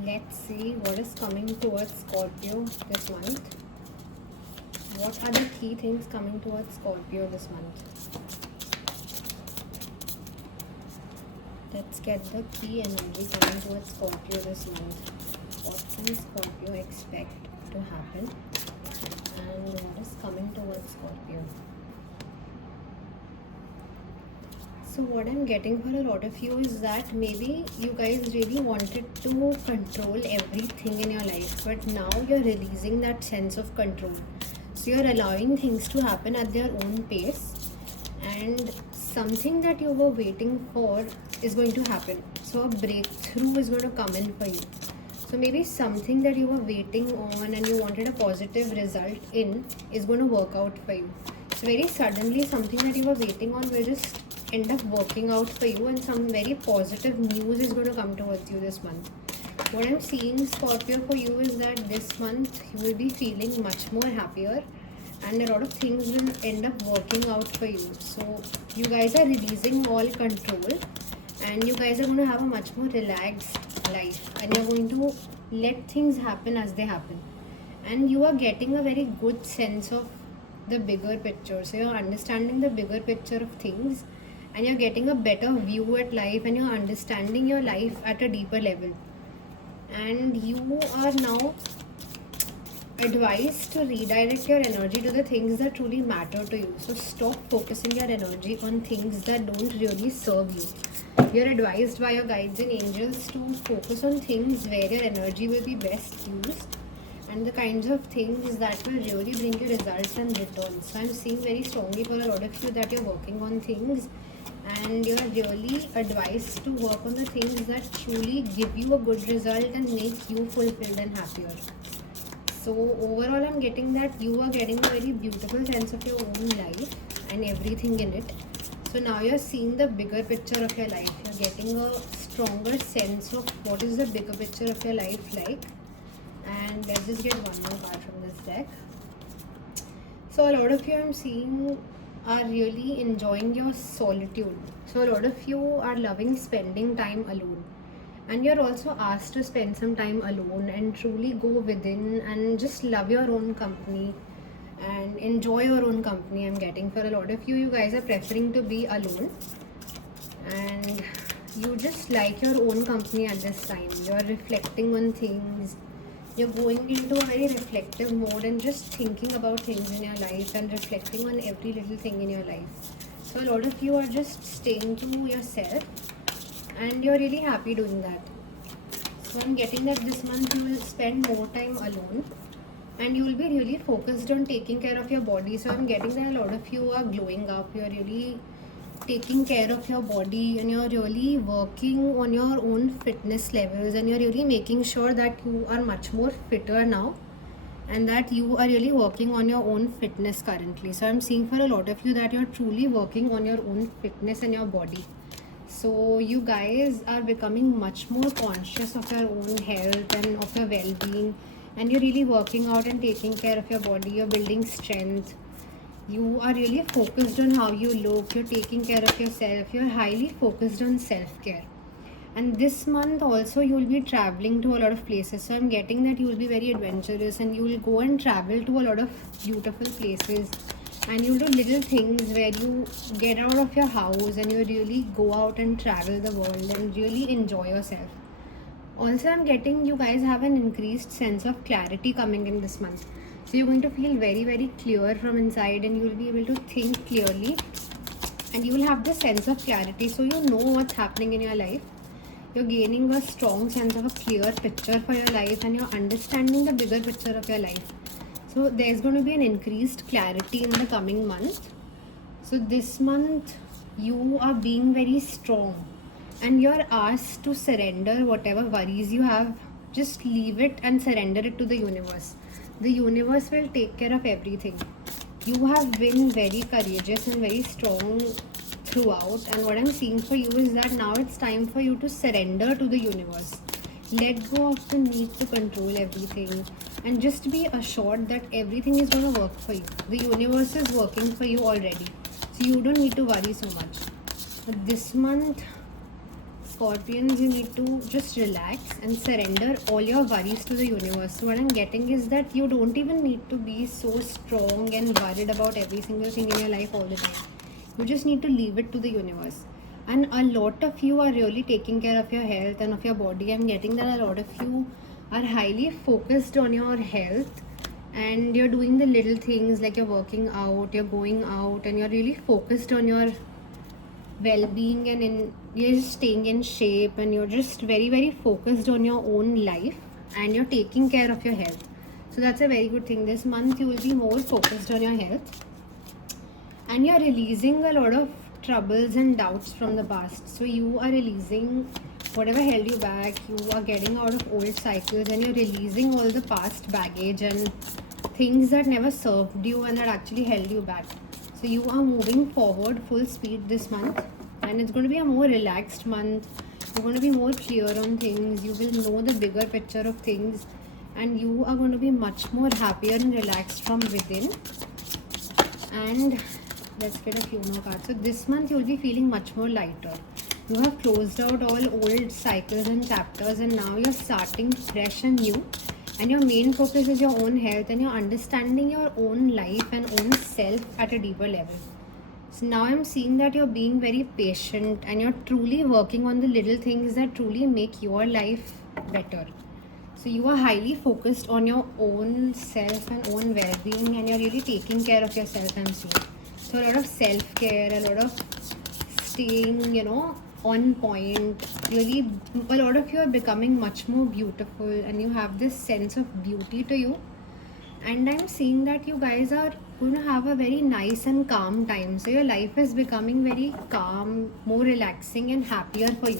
Let's see what is coming towards Scorpio this month. What are the key things coming towards Scorpio this month? Let's get the key energy coming towards Scorpio this month. What can Scorpio expect to happen? And what is coming towards Scorpio? So what I'm getting for a lot of you is that maybe you guys really wanted to control everything in your life, but now you're releasing that sense of control. So you're allowing things to happen at their own pace, and something that you were waiting for is going to happen. So a breakthrough is going to come in for you. So maybe something that you were waiting on and you wanted a positive result in is going to work out for you. So very suddenly something that you were waiting on will just end up working out for you, and some very positive news is going to come towards you this month. What I'm seeing, Scorpio, for you is that this month you will be feeling much more happier, and a lot of things will end up working out for you. So you guys are releasing all control, and you guys are going to have a much more relaxed life, and you're going to let things happen as they happen, and you are getting a very good sense of the bigger picture. So you're understanding the bigger picture of things, and you're getting a better view at life, and you're understanding your life at a deeper level, and you are now advised to redirect your energy to the things that truly matter to you. So stop focusing your energy on things that don't really serve you. You're advised by your guides and angels to focus on things where your energy will be best used, and the kinds of things that will really bring you results and returns. So I'm seeing very strongly for a lot of you that you're working on things, and you're really advised to work on the things that truly give you a good result and make you fulfilled and happier. So overall, I'm getting that you are getting a very beautiful sense of your own life and everything in it. So now you're seeing the bigger picture of your life. You're getting a stronger sense of what is the bigger picture of your life like. And let's just get one more card from this deck. So a lot of you I'm seeing are really enjoying your solitude. So a lot of you are loving spending time alone, and you're also asked to spend some time alone and truly go within and just love your own company and enjoy your own company. I'm getting for a lot of you, you guys are preferring to be alone, and you just like your own company at this time. You're reflecting on things, you're going into a very reflective mode and just thinking about things in your life and reflecting on every little thing in your life. So a lot of you are just staying to yourself, and you're really happy doing that. So I'm getting that this month you will spend more time alone, and you will be really focused on taking care of your body. So I'm getting that a lot of you are glowing up, you're really taking care of your body, and you're really working on your own fitness levels, and you're really making sure that you are much more fitter now, and that you are really working on your own fitness currently. So I'm seeing for a lot of you that you're truly working on your own fitness and your body. So you guys are becoming much more conscious of your own health and of your well-being, and you're really working out and taking care of your body. You're building strength, you are really focused on how you look, you're taking care of yourself, you're highly focused on self-care. And this month also you will be traveling to a lot of places. So I'm getting that you will be very adventurous, and you will go and travel to a lot of beautiful places, and you'll do little things where you get out of your house and you really go out and travel the world and really enjoy yourself. Also, I'm getting you guys have an increased sense of clarity coming in this month. So you're going to feel very, very clear from inside, and you will be able to think clearly, and you will have the sense of clarity. So you know what's happening in your life. You're gaining a strong sense of a clear picture for your life, and you're understanding the bigger picture of your life. So there's going to be an increased clarity in the coming month. So this month you are being very strong, and you're asked to surrender whatever worries you have. Just leave it and surrender it to the universe. The universe will take care of everything. You have been very courageous and very strong throughout, and what I'm seeing for you is that now it's time for you to surrender to the universe. Let go of the need to control everything, and just be assured that everything is going to work for you. The universe is working for you already, so you don't need to worry so much. But this month, Scorpions, you need to just relax and surrender all your worries to the universe. So what I'm getting is that you don't even need to be so strong and worried about every single thing in your life all the time. You just need to leave it to the universe. And a lot of you are really taking care of your health and of your body. I'm getting that a lot of you are highly focused on your health, and you're doing the little things like you're working out, you're going out, and you're really focused on your well-being, and you're just staying in shape, and you're just very very focused on your own life, and you're taking care of your health. So that's a very good thing. This month you will be more focused on your health, and you're releasing a lot of troubles and doubts from the past. So you are releasing whatever held you back. You are getting out of old cycles, and you're releasing all the past baggage and things that never served you and that actually held you back. So you are moving forward full speed this month, and it's going to be a more relaxed month. You're going to be more clear on things. You will know the bigger picture of things, and you are going to be much more happier and relaxed from within. And let's get a few more cards. So this month you'll be feeling much more lighter. You have closed out all old cycles and chapters, and now you're starting fresh and new. And your main focus is your own health, and you're understanding your own life and own self at a deeper level. So now I'm seeing that you're being very patient, and you're truly working on the little things that truly make your life better. So you are highly focused on your own self and own well-being, and you're really taking care of yourself, I'm seeing. So a lot of self-care, a lot of staying, on point. Really, a lot of you are becoming much more beautiful, and you have this sense of beauty to you. And I'm seeing that you guys are going to have a very nice and calm time. So your life is becoming very calm, more relaxing and happier for you.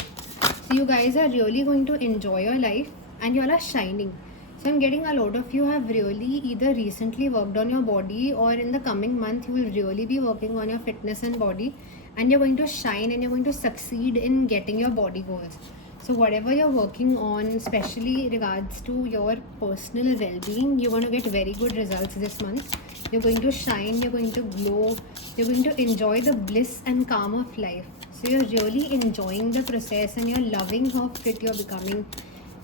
So you guys are really going to enjoy your life, and you all are shining. So I'm getting a lot of you have really either recently worked on your body, or in the coming month you will really be working on your fitness and body, and you're going to shine, and you're going to succeed in getting your body goals. So whatever you're working on, especially regards to your personal well-being, you're going to get very good results this month. You're going to shine, you're going to glow, you're going to enjoy the bliss and calm of life. So you're really enjoying the process, and you're loving how fit you're becoming,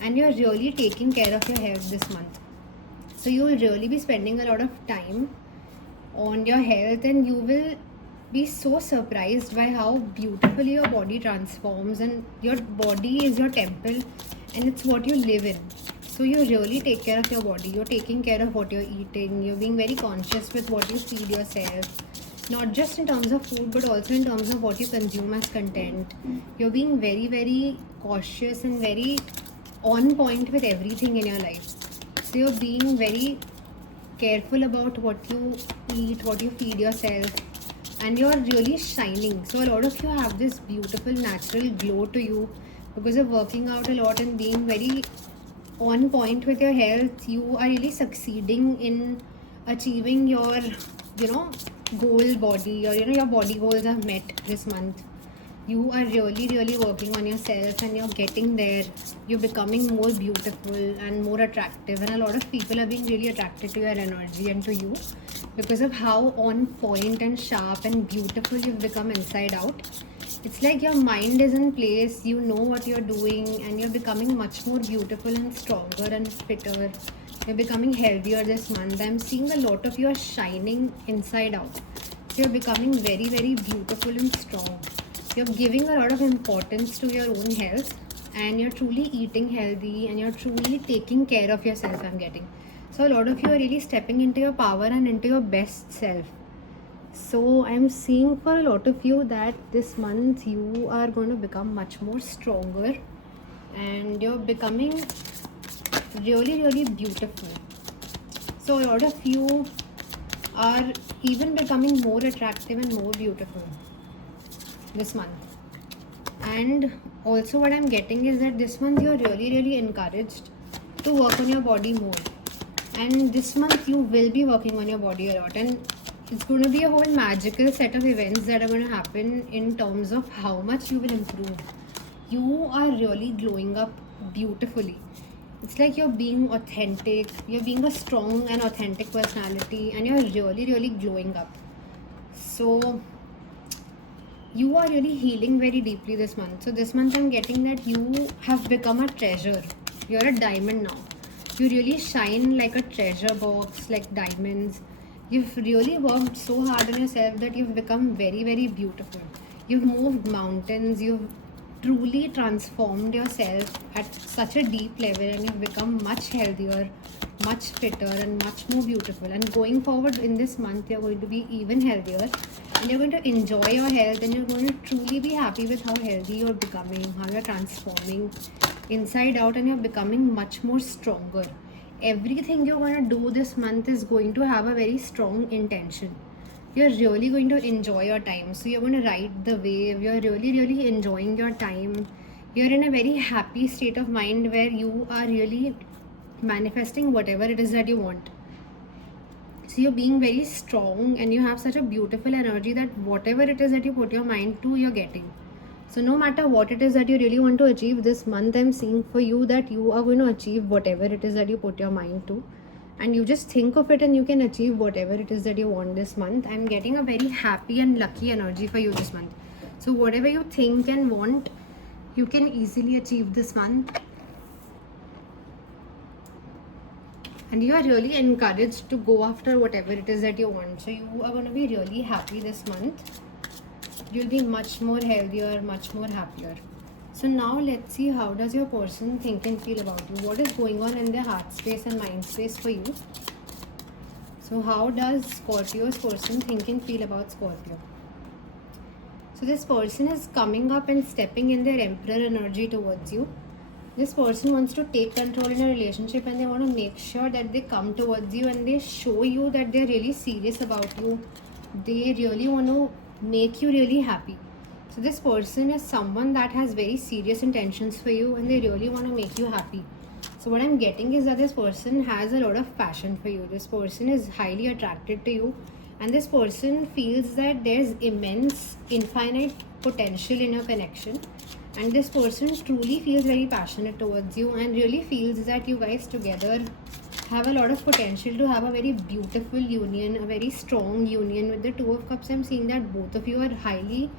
and you're really taking care of your health this month. So you will really be spending a lot of time on your health, and you will be so surprised by how beautifully your body transforms. And your body is your temple, and it's what you live in. So you really take care of your body. You're taking care of what you're eating. You're being very conscious with what you feed yourself, not just in terms of food, but also in terms of what you consume as content. You're being very very cautious and very on point with everything in your life. So you're being very careful about what you eat, what you feed yourself, and you're really shining. So a lot of you have this beautiful natural glow to you because of working out a lot and being very on point with your health. You are really succeeding in achieving your goal body, or your body goals are met this month. You are really really working on yourself, and you're getting there. You're becoming more beautiful and more attractive, and a lot of people are being really attracted to your energy and to you because of how on point and sharp and beautiful you've become inside out. It's like your mind is in place, you know what you're doing, and you're becoming much more beautiful and stronger and fitter. You're becoming healthier this month. I'm seeing a lot of you are shining inside out. So you're becoming very very beautiful and strong. You're giving a lot of importance to your own health, and you're truly eating healthy, and you're truly taking care of yourself, I'm getting. So a lot of you are really stepping into your power and into your best self. So I'm seeing for a lot of you that this month you are going to become much more stronger, and you're becoming really really beautiful. So a lot of you are even becoming more attractive and more beautiful this month. And also what I'm getting is that this month you're really really encouraged to work on your body more, and this month you will be working on your body a lot, and it's going to be a whole magical set of events that are going to happen in terms of how much you will improve. You are really glowing up beautifully. It's like you're being authentic, you're being a strong and authentic personality, and you're really really glowing up. So you are really healing very deeply this month. So this month I'm getting that you have become a treasure. You're a diamond now. You really shine like a treasure box, like diamonds. You've really worked so hard on yourself that you've become very, very beautiful. You've moved mountains. You've truly transformed yourself at such a deep level, and you've become much healthier, much fitter, and much more beautiful. And going forward in this month, you're going to be even healthier, and you're going to enjoy your health, and you're going to truly be happy with how healthy you're becoming, how you're transforming inside out, and you're becoming much more stronger. Everything you're going to do this month is going to have a very strong intention. You're really going to enjoy your time. So you're going to ride the wave. You're really enjoying your time. You're in a very happy state of mind where you are really manifesting whatever it is that you want. So you're being very strong, and you have such a beautiful energy that whatever it is that you put your mind to, you're getting. So no matter what it is that you really want to achieve this month, I'm seeing for you that you are going to achieve whatever it is that you put your mind to. And you just think of it and you can achieve whatever it is that you want this month. I'm getting a very happy and lucky energy for you this month. So whatever you think and want, you can easily achieve this month. And you are really encouraged to go after whatever it is that you want. So you are going to be really happy this month. You'll be much more healthier, much more happier. So now let's see, how does your person think and feel about you? What is going on in their heart space and mind space for you? So how does Scorpio's person think and feel about Scorpio? So this person is coming up and stepping in their Emperor energy towards you. This person wants to take control in a relationship, and they want to make sure that they come towards you and they show you that they're really serious about you. They really want to make you really happy. So this person is someone that has very serious intentions for you, and they really want to make you happy. So what I'm getting is that this person has a lot of passion for you. This person is highly attracted to you, and this person feels that there's immense, infinite potential in your connection. And this person truly feels very passionate towards you and really feels that you guys together have a lot of potential to have a very beautiful union, a very strong union. With the Two of Cups, I'm seeing that both of you are highly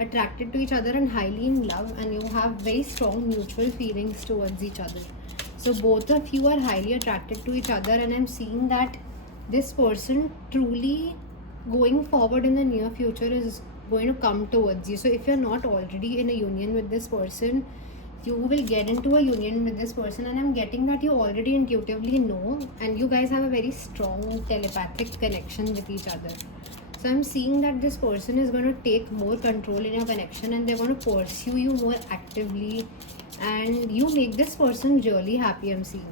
attracted to each other and highly in love, and you have very strong mutual feelings towards each other. So both of you are highly attracted to each other, and I'm seeing that this person truly going forward in the near future is going to come towards you. So if you're not already in a union with this person, you will get into a union with this person, and I'm getting that you already intuitively know, and you guys have a very strong telepathic connection with each other. So I'm seeing that this person is going to take more control in your connection, and they're going to pursue you more actively, and you make this person really happy, I'm seeing.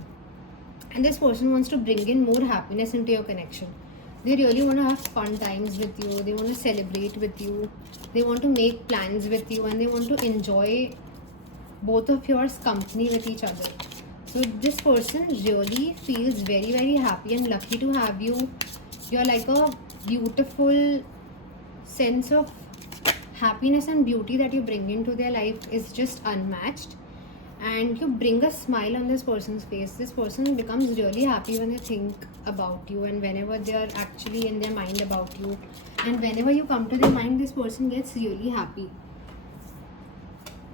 And this person wants to bring in more happiness into your connection. They really want to have fun times with you. They want to celebrate with you. They want to make plans with you, and they want to enjoy both of yours company with each other. So this person really feels very happy and lucky to have you. You're like a beautiful sense of happiness and beauty that you bring into their life is just unmatched, and you bring a smile on this person's face. This person becomes really happy when they think about you, and whenever they are actually in their mind about you, and whenever you come to their mind, this person gets really happy.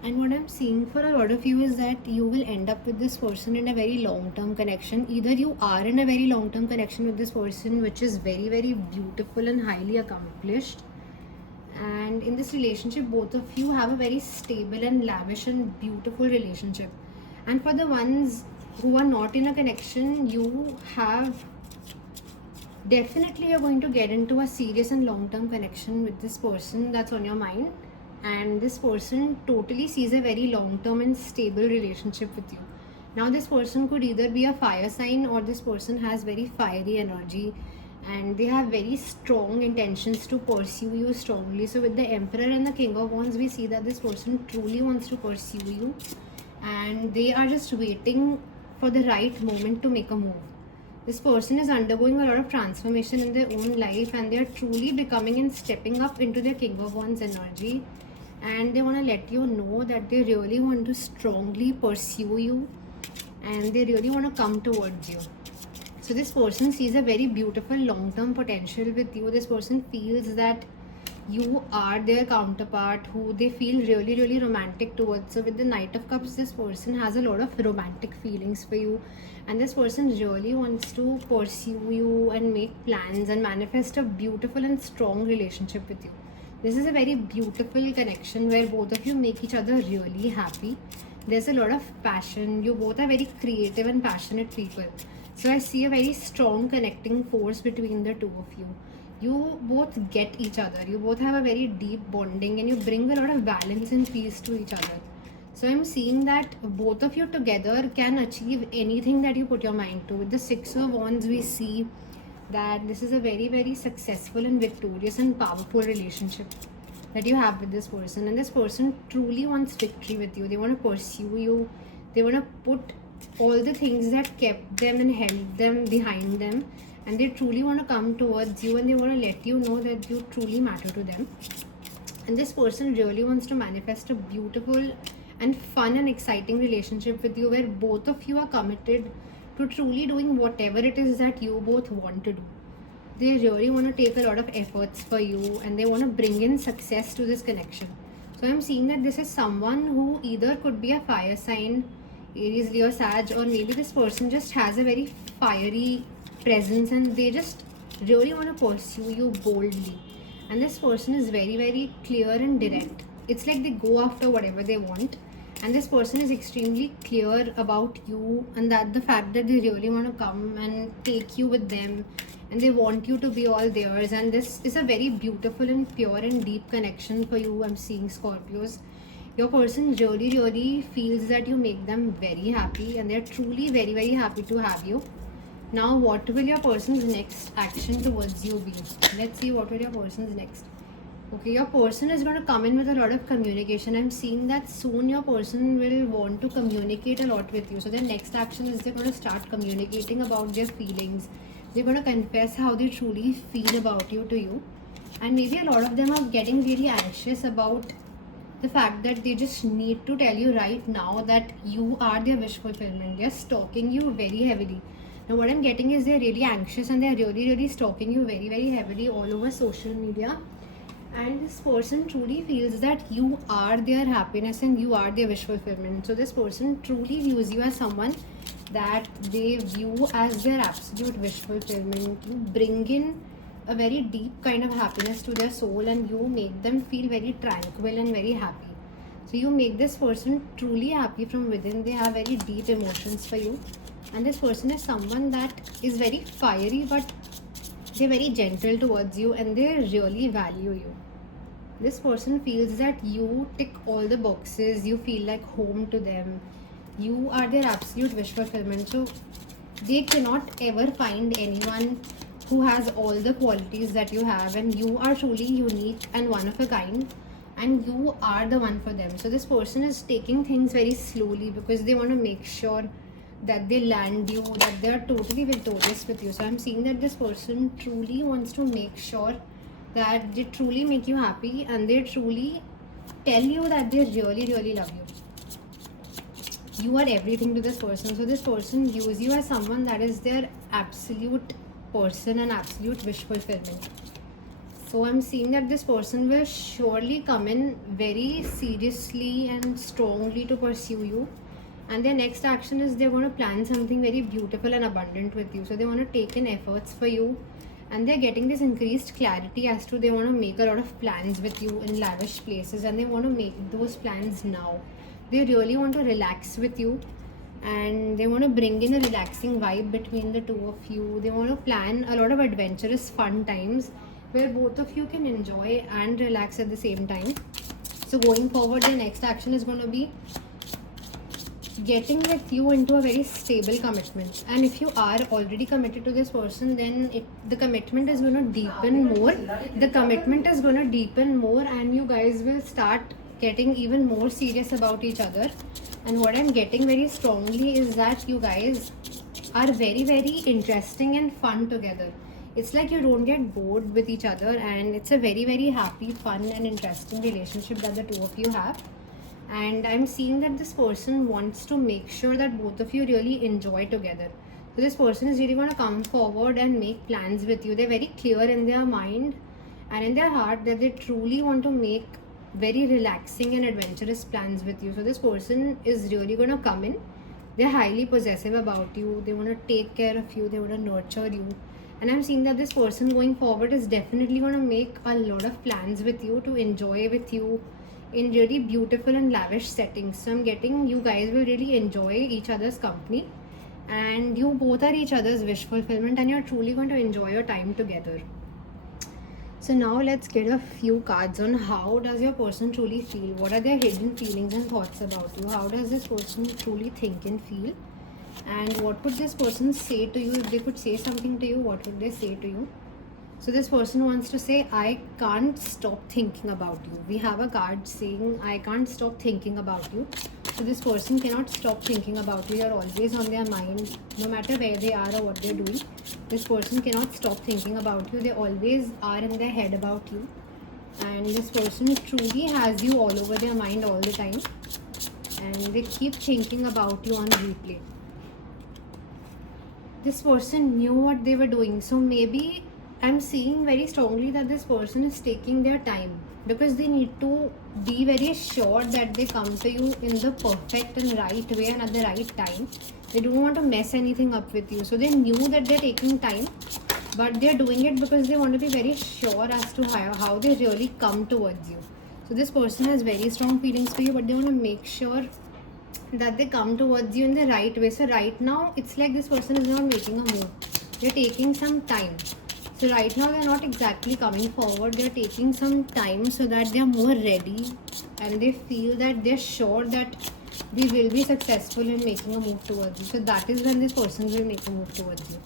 And what I'm seeing for a lot of you is that you will end up with this person in a very long-term connection. Either you are in a very long-term connection with this person, which is very beautiful and highly accomplished, and in this relationship both of you have a very stable and lavish and beautiful relationship. And for the ones who are not in a connection, you have definitely, you're going to get into a serious and long-term connection with this person that's on your mind. And this person totally sees a very long-term and stable relationship with you. Now this person could either be a fire sign, or this person has very fiery energy, and they have very strong intentions to pursue you strongly. So with the Emperor and the King of Wands, we see that this person truly wants to pursue you, and they are just waiting for the right moment to make a move. This person is undergoing a lot of transformation in their own life, and they are truly becoming and stepping up into their King of Wands energy, and they want to let you know that they really want to strongly pursue you, and they really want to come towards you. So this person sees a very beautiful long-term potential with you. This person feels that you are their counterpart who they feel really, really romantic towards. So with the Knight of Cups, this person has a lot of romantic feelings for you, and this person really wants to pursue you and make plans and manifest a beautiful and strong relationship with you. This is a very beautiful connection where both of you make each other really happy. There's a lot of passion. You both are very creative and passionate people. So I see a very strong connecting force between the two of you. You both get each other. You both have a very deep bonding and you bring a lot of balance and peace to each other. So I'm seeing that both of you together can achieve anything that you put your mind to. With the Six of Wands, we see that this is a very, very successful and victorious and powerful relationship that you have with this person. And this person truly wants victory with you. They want to pursue you. They want to put all the things that kept them and held them behind them, and they truly want to come towards you, and they want to let you know that you truly matter to them. And this person really wants to manifest a beautiful and fun and exciting relationship with you where both of you are committed to truly doing whatever it is that you both want to do. They really want to take a lot of efforts for you, and they want to bring in success to this connection. So I'm seeing that this is someone who either could be a fire sign, Aries, Leo, Sag, or maybe this person just has a very fiery presence and they just really want to pursue you boldly. And this person is very, very clear and direct. It's like they go after whatever they want, and this person is extremely clear about you, and that the fact that they really want to come and take you with them, and they want you to be all theirs. And this is a very beautiful and pure and deep connection for you. I'm seeing, Scorpios. Your person really, really feels that you make them very happy, and they're truly very, very happy to have you. Now, what will your person's next action towards you be? Let's see what will your person's next. Okay, your person is going to come in with a lot of communication. I'm seeing that soon your person will want to communicate a lot with you. So their next action is they're going to start communicating about their feelings. They're going to confess how they truly feel about you to you. And maybe a lot of them are getting really anxious about the fact that they just need to tell you right now that you are their wish fulfillment. They're stalking you very heavily. Now what I'm getting is they're really anxious and they're really, really stalking you very, very heavily all over social media. And this person truly feels that you are their happiness and you are their wish fulfillment. So this person truly views you as someone that they view as their absolute wish fulfillment. You bring in a very deep kind of happiness to their soul, and you make them feel very tranquil and very happy. So you make this person truly happy from within. They have very deep emotions for you, and this person is someone that is very fiery, but they're very gentle towards you and they really value you. This person feels that you tick all the boxes. You feel like home to them. You are their absolute wish fulfillment. So they cannot ever find anyone who has all the qualities that you have, and you are truly unique and one of a kind, and you are the one for them. So this person is taking things very slowly because they want to make sure that they land you, that they are totally victorious with you. So I'm seeing that this person truly wants to make sure that they truly make you happy, and they truly tell you that they really, really love you. You are everything to this person. So this person views you as someone that is their absolute person and absolute wish fulfillment. So I'm seeing that this person will surely come in very seriously and strongly to pursue you, and their next action is they're going to plan something very beautiful and abundant with you. So they want to take in efforts for you, and they're getting this increased clarity as to they want to make a lot of plans with you in lavish places, and they want to make those plans now. They really want to relax with you, and they want to bring in a relaxing vibe between the two of you. They want to plan a lot of adventurous fun times where both of you can enjoy and relax at the same time. So going forward, the next action is going to be getting with you into a very stable commitment. And if you are already committed to this person, then the commitment is going to deepen more. The commitment is going to deepen more, and you guys will start getting even more serious about each other. And what I'm getting very strongly is that you guys are very, very interesting and fun together. It's like you don't get bored with each other, and it's a very, very happy, fun and interesting relationship that the two of you have. And I'm seeing that this person wants to make sure that both of you really enjoy together. So this person is really going to come forward and make plans with you. They're very clear in their mind, and in their heart that they truly want to make very relaxing and adventurous plans with you. So this person is really going to come in. They're highly possessive about you. They want to take care of you. They want to nurture you. And I'm seeing that this person going forward is definitely going to make a lot of plans with you to enjoy with you in really beautiful and lavish settings. So I'm getting you guys will really enjoy each other's company, and you both are each other's wish fulfillment, and you're truly going to enjoy your time together. So now let's get a few cards on how does your person truly feel. What are their hidden feelings and thoughts about you? How does this person truly think and feel? And what would this person say to you? If they could say something to you, what would they say to you? So this person wants to say, I can't stop thinking about you. We have a card saying, I can't stop thinking about you. So this person cannot stop thinking about you. You're always on their mind, no matter where they are or what they're doing. This person cannot stop thinking about you. They always are in their head about you. And this person truly has you all over their mind all the time. And they keep thinking about you on replay. This person knew what they were doing. So maybe I'm seeing very strongly that this person is taking their time, because they need to be very sure that they come to you in the perfect and right way and at the right time. They don't want to mess anything up with you. So they knew that they're taking time, but they're doing it because they want to be very sure as to how they really come towards you. So this person has very strong feelings for you, but they want to make sure that they come towards you in the right way. So right now it's like this person is not making a move. They're taking some time. So right now they're not exactly coming forward. They're taking some time so that they're more ready, and they feel that they're sure that we will be successful in making a move towards you. So that is when this person will make a move towards you.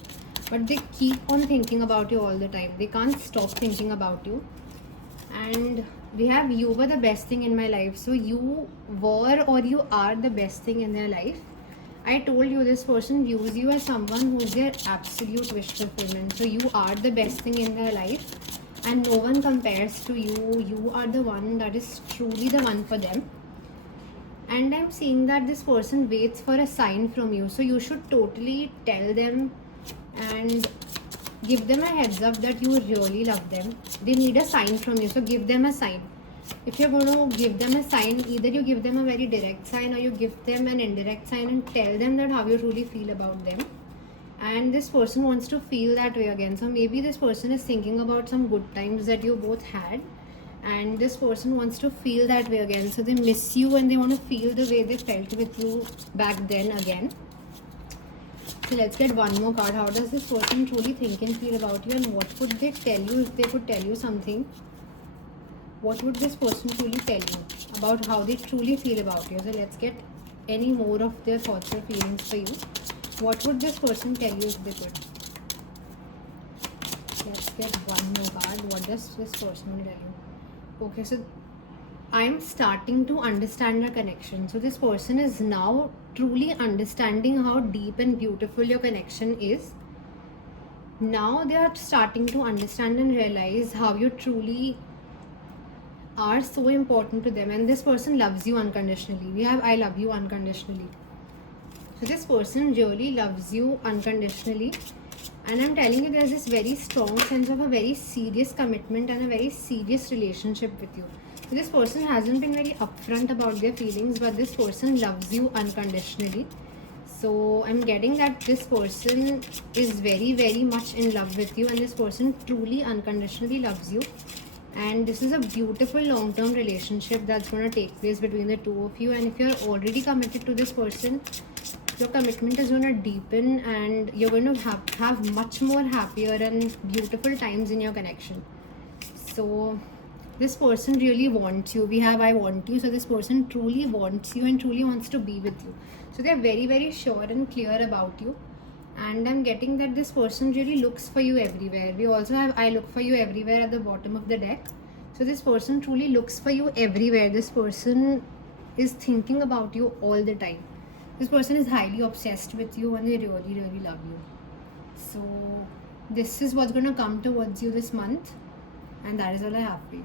But they keep on thinking about you all the time. They can't stop thinking about you. And we have, you were the best thing in my life. So you were or you are the best thing in their life. I told you this person views you as someone who's their absolute wish fulfillment. So you are the best thing in their life, and no one compares to you. You are the one that is truly the one for them. And I'm seeing that this person waits for a sign from you. So you should totally tell them and give them a heads up that you really love them. They need a sign from you. So give them a sign. If you're going to give them a sign, either you give them a very direct sign or you give them an indirect sign and tell them that how you truly feel about them. And this person wants to feel that way again. So maybe this person is thinking about some good times that you both had, and this person wants to feel that way again. So they miss you and they want to feel the way they felt with you back then again. So let's get one more card. How does this person truly think and feel about you, and what would they tell you if they could tell you something? What would this person truly tell you about how they truly feel about you? So let's get any more of their thoughts or feelings for you. What would this person tell you if they could? Let's get one more card. What does this person tell you? Okay, so I'm starting to understand your connection. So this person is now truly understanding how deep and beautiful your connection is. Now they are starting to understand and realize how you truly are so important to them, and this person loves you unconditionally. We have I love you unconditionally. So this person really loves you unconditionally, and I'm telling you, there's this very strong sense of a very serious commitment and a very serious relationship with you. So this person hasn't been very upfront about their feelings, but this person loves you unconditionally. So I'm getting that this person is very, very much in love with you, and this person truly unconditionally loves you. And this is a beautiful long-term relationship that's going to take place between the two of you. And if you're already committed to this person, your commitment is going to deepen, and you're going to have much more happier and beautiful times in your connection. So this person really wants you. We have I want you. So this person truly wants you and truly wants to be with you. So they're very, very sure and clear about you. And I'm getting that this person really looks for you everywhere. We also have I look for you everywhere at the bottom of the deck. So this person truly looks for you everywhere. This person is thinking about you all the time. This person is highly obsessed with you, and they really, really love you. So this is what's going to come towards you this month, and that is all I have for you.